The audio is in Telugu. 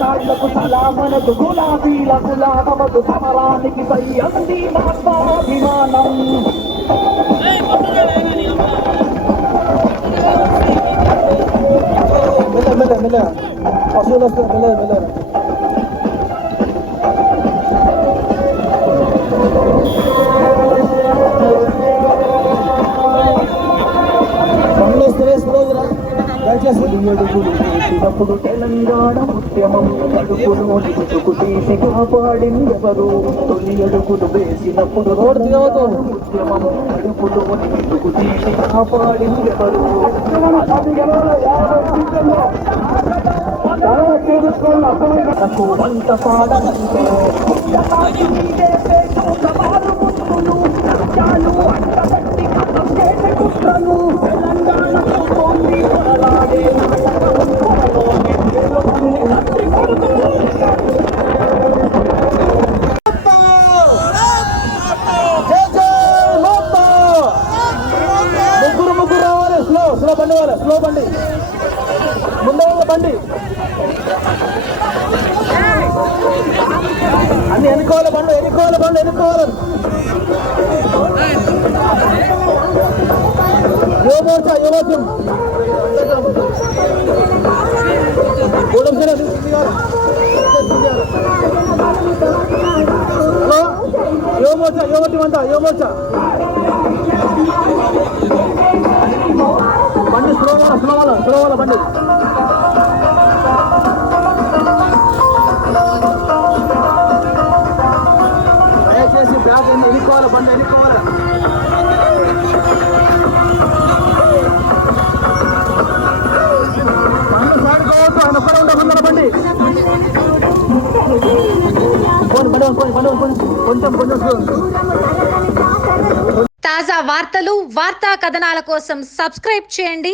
కాళ్లకు సలామనకు గులాబీల గులాబమకు సమరానికి సై అంది మహాత్మాభిమానం మెల్ల మెల్ల మెల్ల పశువులు వస్తారు మెల్ల మెల్ల దయచేసి తెలంగాణ ఉద్యమం అడుగును దిగుకు తీసి కాపాడింది ఎవరు తొలి అడుగులు వేసినప్పుడు ఉద్యమం అడుగులో దిగుకు తీసి కాపాడింది ఎవరు నాకు వంట పాడనంటే స్లో స్లో బండి వాళ్ళ స్లో బండి. ముందు బండి. అన్ని ఎన్నుకోవాలి బండ్లు ఎన్నుకోవాలి బండ్లు ఎన్నుకోవాలి. యువమోర్చా యువమోర్చం. గూడెం హలో? యువమోర్చా యువటి మంట యువమోర్చా. చెప్పండి దయచేసి బ్యాగ్ ఎన్ని ఎన్నుకోవాలి బండి ఎన్నుకోవాలి? సాడుకోవద్దు ఆయన బండి. పోనీ బండి పోనీ బండి పోనీ కొంచెం కొంచెం తాజా వార్తలు వార్తా కథనాల కోసం సబ్స్క్రైబ్ చేయండి.